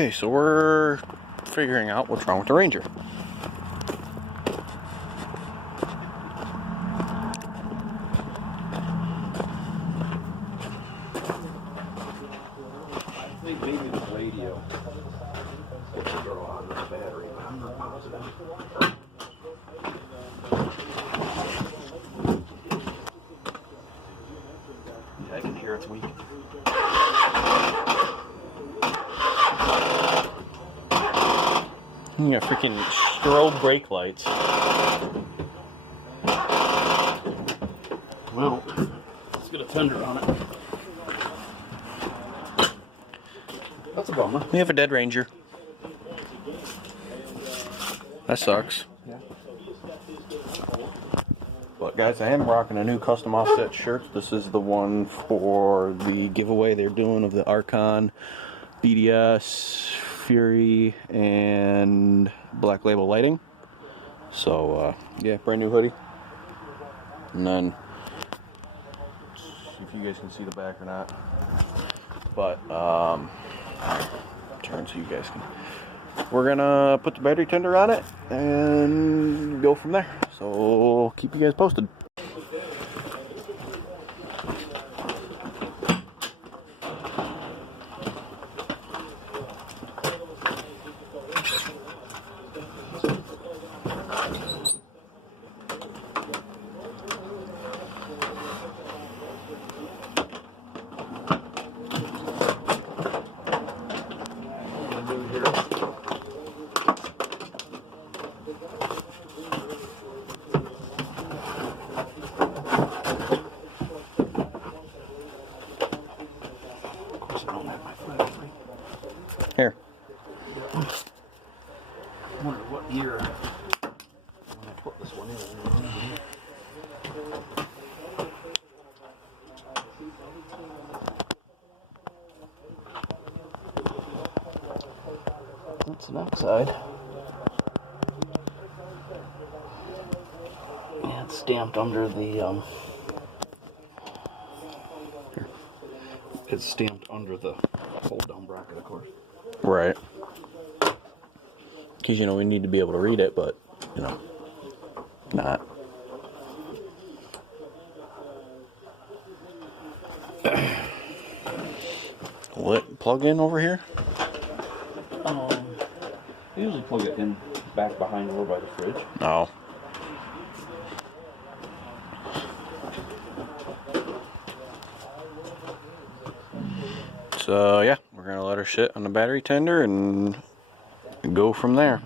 Okay, so we're figuring out what's wrong with the Ranger. I think maybe the radio gets a draw on the battery, but I'm not positive. Yeah, I can hear it's weak. You got freaking strobe brake lights. Well, let's get a tender on it. That's a bummer. We have a dead Ranger. That sucks. Yeah. But guys, I am rocking a new custom offset shirt. This is the one for the giveaway they're doing of the Archon, BDS, Fury, and Black Label lighting. So yeah, brand new hoodie. And then, let's see if you guys can see the back or not. But turn so you guys can. We're gonna put the battery tender on it and go from there. So keep you guys posted. Here. I wonder what year when I put this one in. That's the back side. Yeah, it's stamped under the It's stamped under the fold down bracket, of course. Right. Because, you know, we need to be able to read it, but, you know, not. What plug in over here? I usually plug it in back behind over by the fridge. No. So yeah, we're gonna let her sit on the battery tender and go from there.